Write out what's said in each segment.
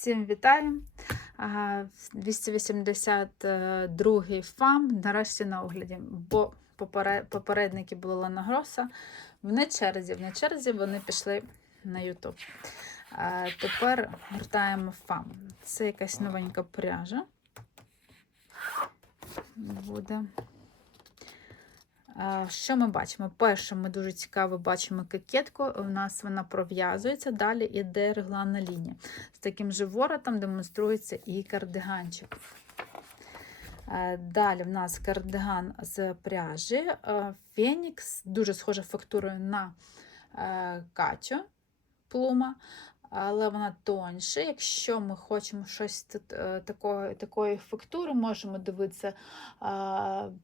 Всім вітаю! Ага, 282 фам нарешті на огляді, бо попередники були Лана Гроса. В нечерзі, в нечерзі вони пішли на YouTube. Тепер гортаємо фам. Це якась новенька пряжа. Буде. Що ми бачимо? Перше, ми дуже цікаво бачимо кокетку. У нас вона пров'язується, далі йде регланна лінія. З таким же воротом демонструється і кардиганчик. Е, Далі в нас кардиган з пряжі. е, Фенікс, дуже схожа фактурою на е, Катю Плума, але вона тоньше. Якщо ми хочемо щось такої, такої фактури, можемо дивитися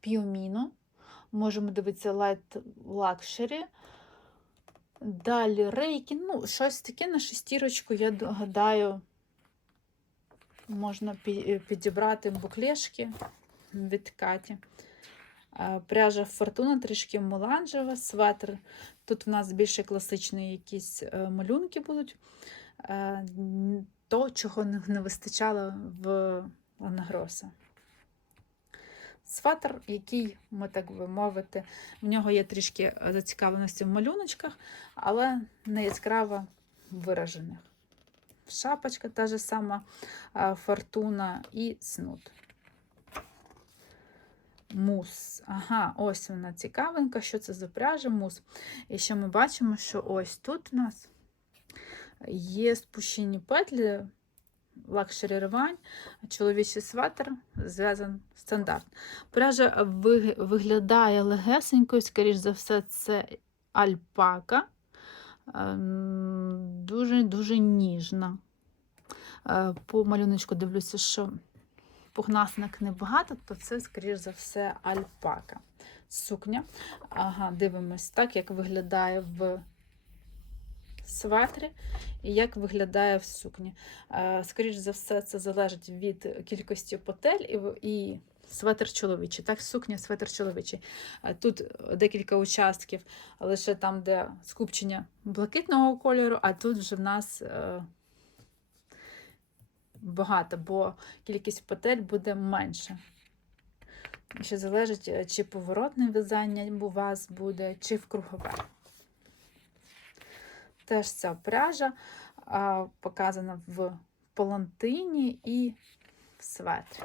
Піуміну, можемо дивитися Light Luxury. Далі рейки, ну, щось таке на шестірочку, я гадаю, можна підібрати буклешки від Каті. Пряжа Фортуна трішки меланжева, светр. Тут в нас більше класичні якісь е, малюнки будуть. Е, То, чого не вистачало в Ланагроса. Светр, який, ми так би мовити, в нього є трішки е, зацікавленості в малюночках, але не яскраво виражених. Шапочка та ж сама е, фортуна і снуд. Мус. Ага, ось вона цікавинка, що це за пряжа мус. І ще ми бачимо, що ось тут у нас є спущені петлі, лакшері рвань, чоловічий сватер зв'язан стандарт. Пряжа виглядає легесенькою, скоріш за все, це альпака. Ем, Дуже-дуже ніжна. Е, По малюночку дивлюся, що пухнасник небагато, то це, скоріш за все, альпака. Сукня. Ага, дивимось так, як виглядає в светрі і як виглядає в сукні. Е, Скоріш за все, це залежить від кількості петель і, светр чоловічий. Так, сукня, светр чоловічий. Тут декілька участків, лише там, де скупчення блакитного кольору, а тут вже в нас е, багато, бо кількість петель буде менше. Ще залежить, е, чи поворотне в'язання у вас буде, чи в кругове. Теж ця пряжа а, показана в палантині і в светрі.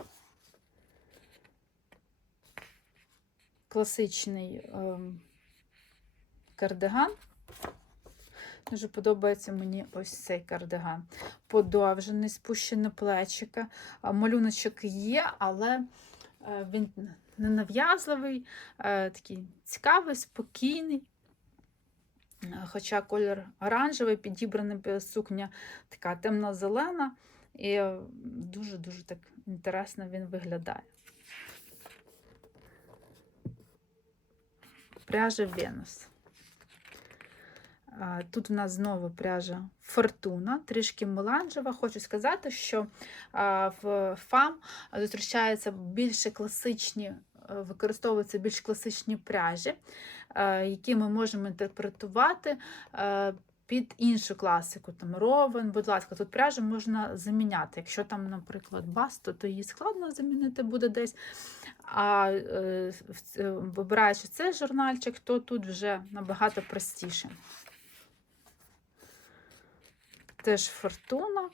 Класичний ем, кардиган. Дуже подобається мені ось цей кардиган. Подовжений, спущене плечика. Малюночок є, але е, він ненав'язливий, е, такий цікавий, спокійний. Хоча колір оранжевий, підібрана сукня така темно-зелена, і е, дуже-дуже так інтересно він виглядає. Пряжа Венус. Тут в нас знову пряжа Фортуна, трішки меланжева. Хочу сказати, що в ФАМ зустрічаються більше класичні, використовуються більш класичні пряжі, е, які ми можемо інтерпретувати е, під іншу класику, там ровен, будь ласка, тут пряжу можна заміняти. Якщо там, наприклад, басто, то її складно замінити буде десь. А е, вибираючи цей журнальчик, то тут вже набагато простіше. Теж фортуна.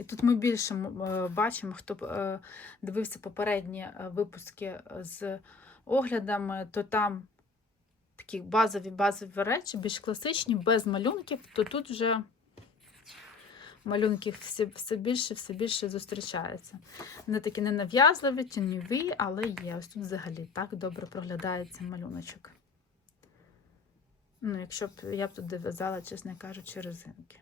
І тут ми більше е, бачимо, хто е, дивився попередні е, випуски з оглядами, то там такі базові базові речі, більш класичні, без малюнків, то тут вже малюнків все, все більше, все більше зустрічається. Вони такі ненав'язливі, тіньові, але є. Ось тут взагалі так добре проглядається малюночок. Ну, якщо б я б туди в'язала, чесно кажучи, резинки.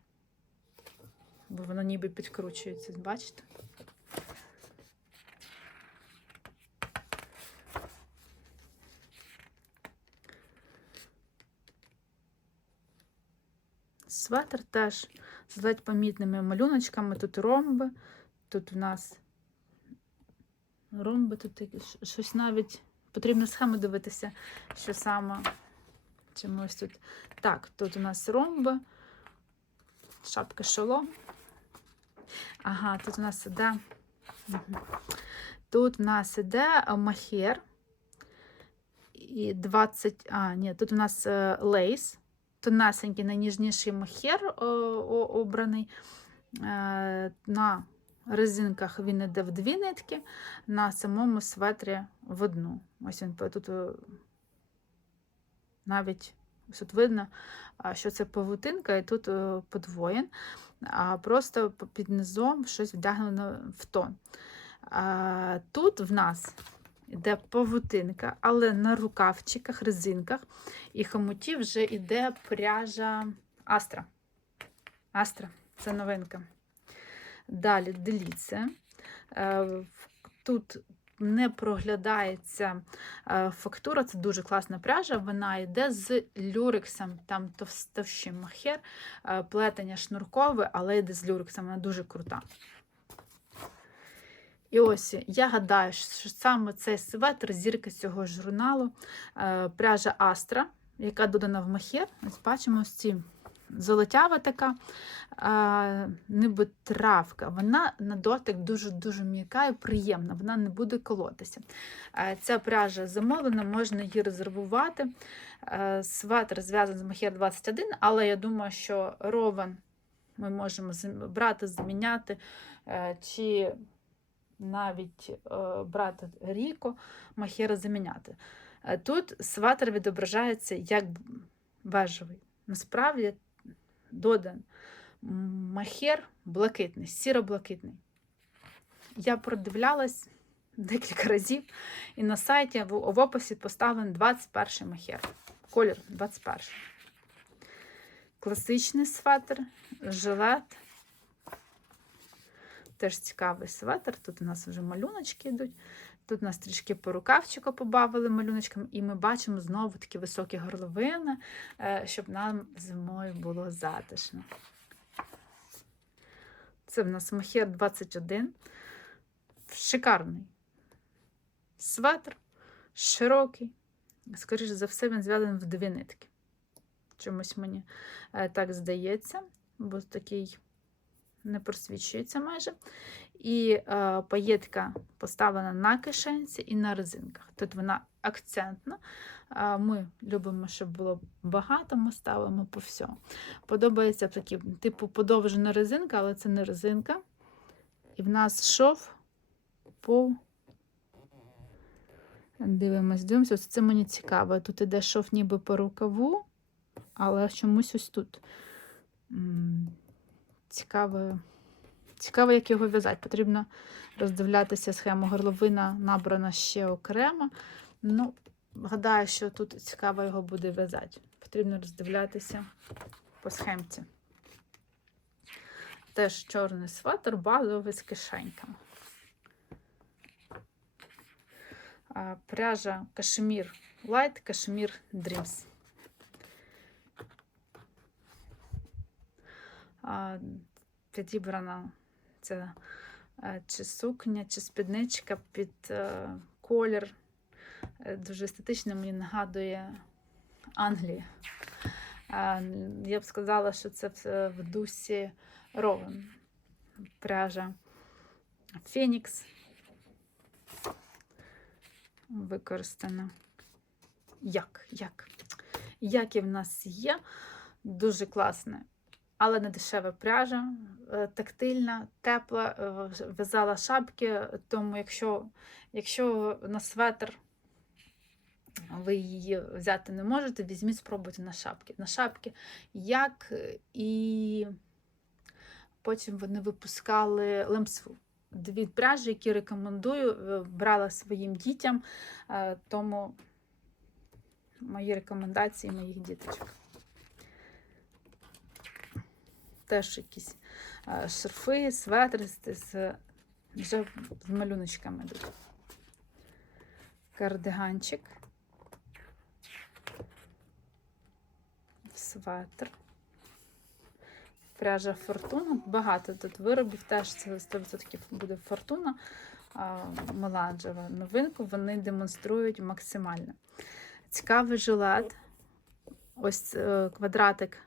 Бо воно ніби підкручується, бачите? Светр теж з ледь помітними малюночками. Тут ромби, тут в нас ромби, тут щось навіть потрібно схему дивитися, що саме чимось тут. Так, тут у нас ромби, шапка шолом. Ага, тут у нас іде. Тут в нас іде е, махер. І 20. А, ні, тут у нас е, лейс. Тонесенький, найніжніший махер обраний. Е, на резинках він йде в дві нитки, на самому светрі в одну. Ось він тут навіть тут видно, що це павутинка, і тут подвоєн, а просто під низом щось вдягнено в тон. Тут в нас йде павутинка, але на рукавчиках, резинках і хомуті вже йде пряжа Астра. Астра це новинка. Далі дивіться. Е, Тут не проглядається е, фактура, це дуже класна пряжа. Вона йде з люрексом, там товстовщий махер, е, плетення шнуркове, але йде з люрексом, вона дуже крута. І ось я гадаю, що саме цей светр зірка цього журналу, е, пряжа Астра, яка додана в махер. Ось бачимо ось ці золотява така, ніби травка. Вона на дотик дуже-дуже м'яка і приємна, вона не буде колотися. Ця пряжа замовлена, можна її резервувати. Светр зв'язаний з махер 21, але я думаю, що ровен ми можемо брати, заміняти. чи навіть е, брати ріко, махера заміняти. Е, Тут сватер відображається як бежевий. Насправді додан махер блакитний, сіро-блакитний. Я продивлялась декілька разів, і на сайті в, описі поставлений 21 махер. Колір 21. Класичний светр, жилет. Теж цікавий светр. Тут у нас вже малюночки йдуть. Тут нас трішки по рукавчику побавили малюночком, і ми бачимо знову такі високі горловини, е, щоб нам зимою було затишно. Це в нас махер 21. Шикарний светр, широкий. Скоріше за все, він зв'язаний в дві нитки. Чомусь мені е, так здається, бо такий не просвічується майже. І е, паєтка поставлена на кишенці і на резинках. Тут вона акцентна. Е, ми любимо, щоб було багато, ми ставимо по всьому. Подобається такі, типу, подовжена резинка, але це не резинка. І в нас шов по. Дивимось, дивимося. Ось це мені цікаво. Тут іде шов ніби по рукаву, але чомусь ось тут. Цікаво, цікаво, як його в'язати. Потрібно роздивлятися схему. Горловина набрана ще окремо. Ну, гадаю, що тут цікаво його буде в'язати. Потрібно роздивлятися по схемці. Теж чорний сватер, базовий з кишеньками. Пряжа Кашемір Light, Кашемір Dreams. Підібрана це е, чи сукня, чи спідничка під е, колір. Е, Дуже естетично мені нагадує Англію. Я б сказала, що це в- дусі Ровен. Пряжа Фенікс використана. Як? Як і в нас є, дуже класне, але не дешева пряжа, е, тактильна, тепла, е, в'язала шапки, тому якщо, якщо на светр ви її взяти не можете, візьміть, спробуйте на шапки. На шапки як і потім вони випускали лемсфу. Дві пряжі, які рекомендую, е, брала своїм дітям, тому мої рекомендації моїх діточок. Теж якісь е, шарфи, светри з, вже з малюночками. Кардиганчик. Светр. Пряжа фортуна. Багато тут виробів, теж це 100% буде фортуна. Меланжева новинку. Вони демонструють максимально. Цікавий жилет. Ось е, квадратик,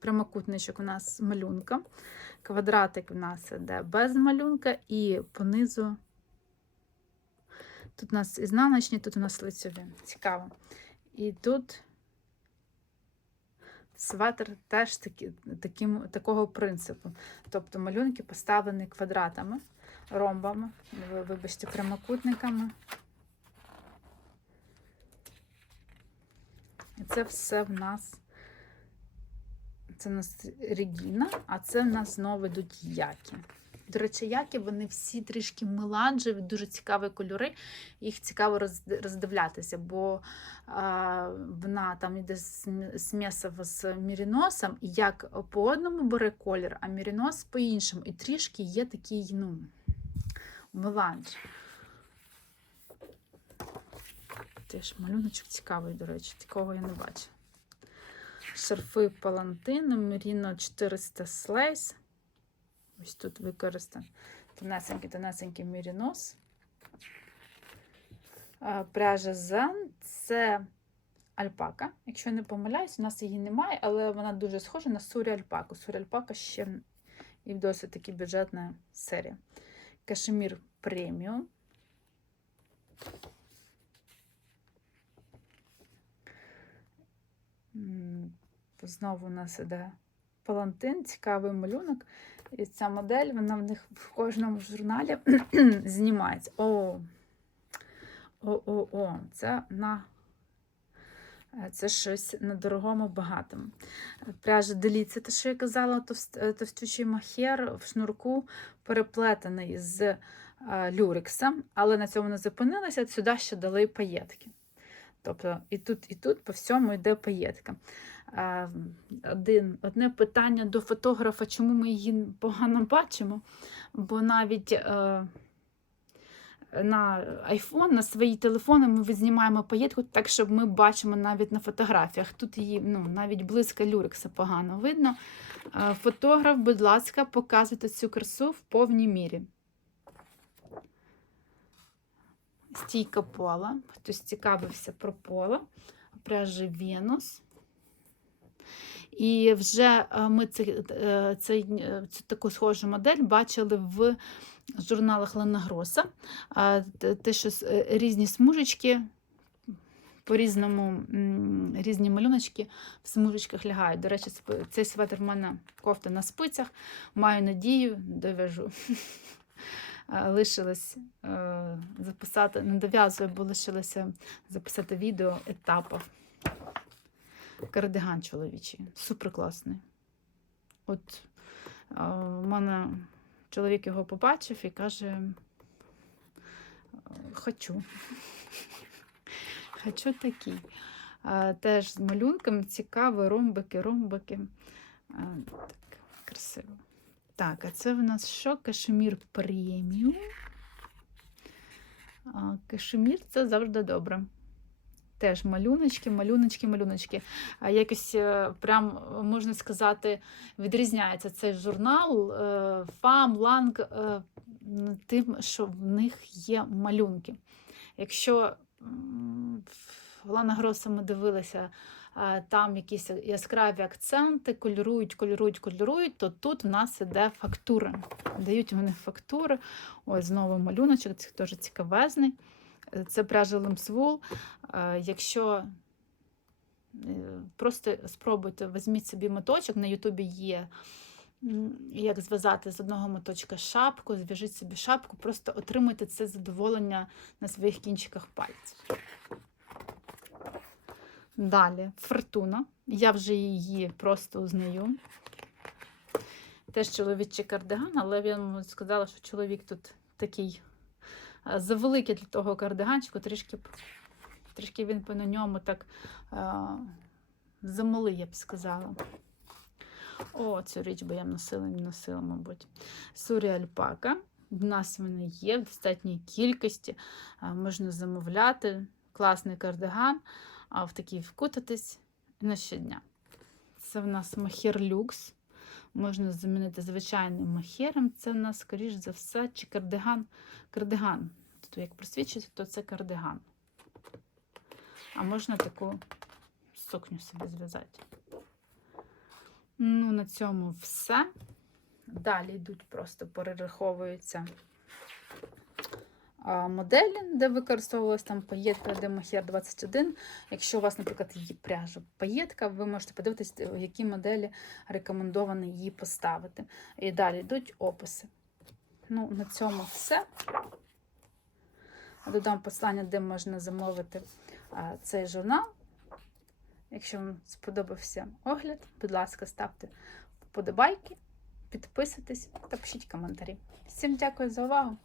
прямокутничок у нас малюнка. Квадратик в нас іде без малюнка і понизу. Тут у нас ізнаночні, тут у нас лицьові. Цікаво. І тут светр теж такі, таким, такого принципу. Тобто малюнки поставлені квадратами, ромбами, ви- вибачте, прямокутниками. І це все в нас. Це в нас Регіна, а це в нас знову йдуть яки. До речі, яки вони всі трішки меланжеві, дуже цікаві кольори. Їх цікаво роздивлятися, бо а, вона там йде смісова з міріносом, і як по одному бере колір, а мірінос по іншому. І трішки є такий, ну, меланж. Теж малюночок цікавий, до речі, такого я не бачила. Шарфи палантину, Merino 400 слейс. Ось тут використаний тонесенький, тонесенький мірінос. Пряжа Zen це альпака. Якщо я не помиляюсь, у нас її немає, але вона дуже схожа на сурі альпаку. Сурі альпака ще і досить таки бюджетна серія. Кашемір преміум. Знову у нас іде палантин, цікавий малюнок. І ця модель, вона в них в кожному журналі знімається. О, о-о-о, це на це щось на дорогому багатому. Пряжа деліться, те, що я казала, е, товстючий махер в шнурку переплетений з е, люрекса, але на цьому не зупинилися, сюди ще дали паєтки. Тобто і тут, і тут по всьому йде паєтка. Е, Один, одне питання до фотографа, чому ми її погано бачимо, бо навіть е, на iPhone, на свої телефони ми відзнімаємо паєтку так, щоб ми бачимо навіть на фотографіях. Тут її ну, навіть близько люрекса погано видно. Е, Фотограф, будь ласка, показуйте цю красу в повній мірі. Стійка пола. Хтось цікавився про поло. Пряжа Венус. І вже е, ми цей, е, цей, е, цю таку схожу модель бачили в журналах Лена Гроса. Те- що різні смужечки, по-різному різні малюночки в смужечках лягають. До речі, цей светр в мене кофта на спицях. Маю надію, довяжу. Лишилось записати, не дов'язую, бо лишилося записати відео етапів. Кардиган чоловічий. Супер класний. От у мене чоловік його побачив і каже: хочу. Хочу такий. Теж з малюнками цікаво, ромбики, ромбики. Так, красиво. Так, а це в нас що? Кашемір преміум. Кашемір це завжди добре. Теж малюночки, малюночки, малюночки. Якось е, прям можна сказати, відрізняється цей журнал е, Фам, Ланг е, тим, що в них є малюнки. Якщо в Лана Гроса ми дивилися, е, там якісь яскраві акценти, кольорують, кольорують, кольорують, то тут в нас іде фактура. Дають вони фактури. Ось знову малюночок, це теж цікавезний. Це пряжа Лемсвул. Е, Якщо е, просто спробуйте, візьміть собі моточок, на Ютубі є. Як зв'язати з одного моточка шапку, зв'яжіть собі шапку, просто отримуйте це задоволення на своїх кінчиках пальців. Далі фортуна. Я вже її просто узнаю. Теж чоловічий кардиган, але я йому сказала, що чоловік тут такий завеликий для того кардиганчику, трішки, трішки він по ньому так е, замалий, я б сказала. О, цю річ би я носила, не носила, мабуть. Сурі альпака. В нас вони є в достатній кількості. е, Можна замовляти. Класний кардиган, а в такий вкутатись на щодня. Це в нас махер люкс. Можна замінити звичайним махером. Це в нас, скоріш за все, чи кардиган. Кардиган. Тут, як просвічується, то це кардиган. А можна таку сукню собі зв'язати. Ну, на цьому все. Далі йдуть, просто перераховуються моделі, де використовувалась там паєтка Демохер 21. Якщо у вас, наприклад, є пряжа паєтка, ви можете подивитися, які моделі рекомендовано її поставити. І далі йдуть описи. Ну, на цьому все. Додам послання, де можна замовити цей журнал. Якщо вам сподобався огляд, будь ласка, ставте вподобайки, підписуйтесь та пишіть коментарі. Всім дякую за увагу!